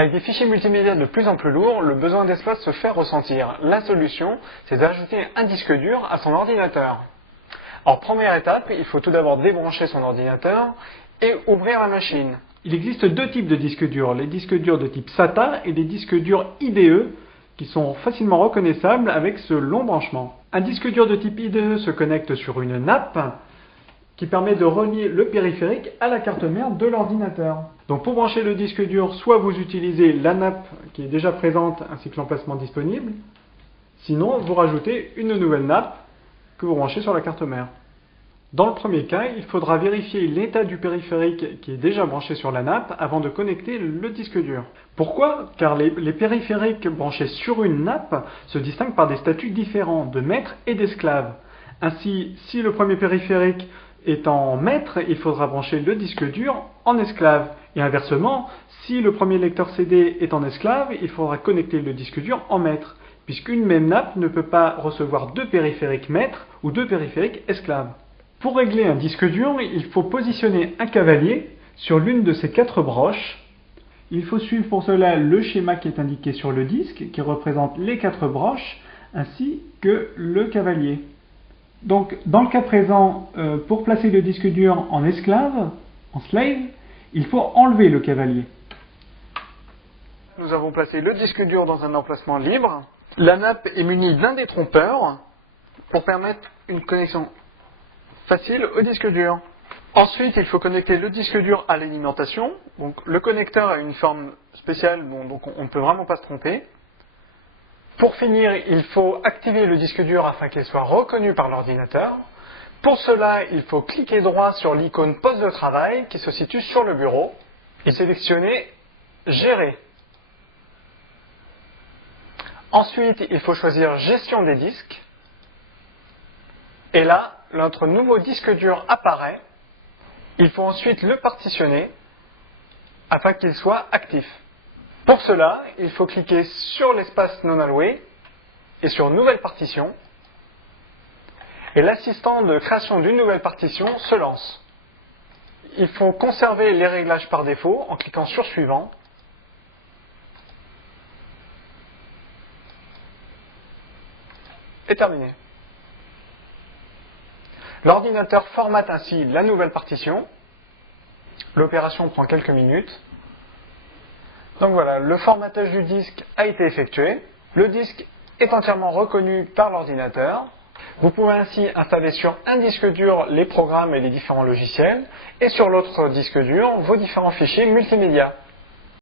Avec des fichiers multimédia de plus en plus lourds, le besoin d'espace se fait ressentir. La solution, c'est d'ajouter un disque dur à son ordinateur. Alors, première étape, il faut tout d'abord débrancher son ordinateur et ouvrir la machine. Il existe deux types de disques durs, les disques durs de type SATA et les disques durs IDE qui sont facilement reconnaissables avec ce long branchement. Un disque dur de type IDE se connecte sur une nappe qui permet de relier le périphérique à la carte mère de l'ordinateur. Donc pour brancher le disque dur, soit vous utilisez la nappe qui est déjà présente ainsi que l'emplacement disponible, sinon vous rajoutez une nouvelle nappe que vous branchez sur la carte mère. Dans le premier cas, il faudra vérifier l'état du périphérique qui est déjà branché sur la nappe avant de connecter le disque dur. Pourquoi? Car les périphériques branchés sur une nappe se distinguent par des statuts différents de maître et d'esclave. Ainsi, si le premier périphérique est en maître, il faudra brancher le disque dur en esclave. Et inversement, si le premier lecteur CD est en esclave, il faudra connecter le disque dur en maître, puisqu'une même nappe ne peut pas recevoir deux périphériques maîtres ou deux périphériques esclaves. Pour régler un disque dur, il faut positionner un cavalier sur l'une de ces quatre broches. Il faut suivre pour cela le schéma qui est indiqué sur le disque, qui représente les quatre broches, ainsi que le cavalier. Donc, dans le cas présent, pour placer le disque dur en esclave, en slave, il faut enlever le cavalier. Nous avons placé le disque dur dans un emplacement libre. La nappe est munie d'un détrompeur pour permettre une connexion facile au disque dur. Ensuite, il faut connecter le disque dur à l'alimentation. Donc, le connecteur a une forme spéciale, donc on ne peut vraiment pas se tromper. Pour finir, il faut activer le disque dur afin qu'il soit reconnu par l'ordinateur. Pour cela, il faut cliquer droit sur l'icône poste de travail qui se situe sur le bureau et sélectionner Gérer. Ensuite, il faut choisir Gestion des disques. Et là, notre nouveau disque dur apparaît. Il faut ensuite le partitionner afin qu'il soit actif. Pour cela, il faut cliquer sur l'espace non alloué et sur Nouvelle partition. Et l'assistant de création d'une nouvelle partition se lance. Il faut conserver les réglages par défaut en cliquant sur Suivant. Et terminé. L'ordinateur formate ainsi la nouvelle partition. L'opération prend quelques minutes. Donc voilà, le formatage du disque a été effectué. Le disque est entièrement reconnu par l'ordinateur. Vous pouvez ainsi installer sur un disque dur les programmes et les différents logiciels et sur l'autre disque dur vos différents fichiers multimédia.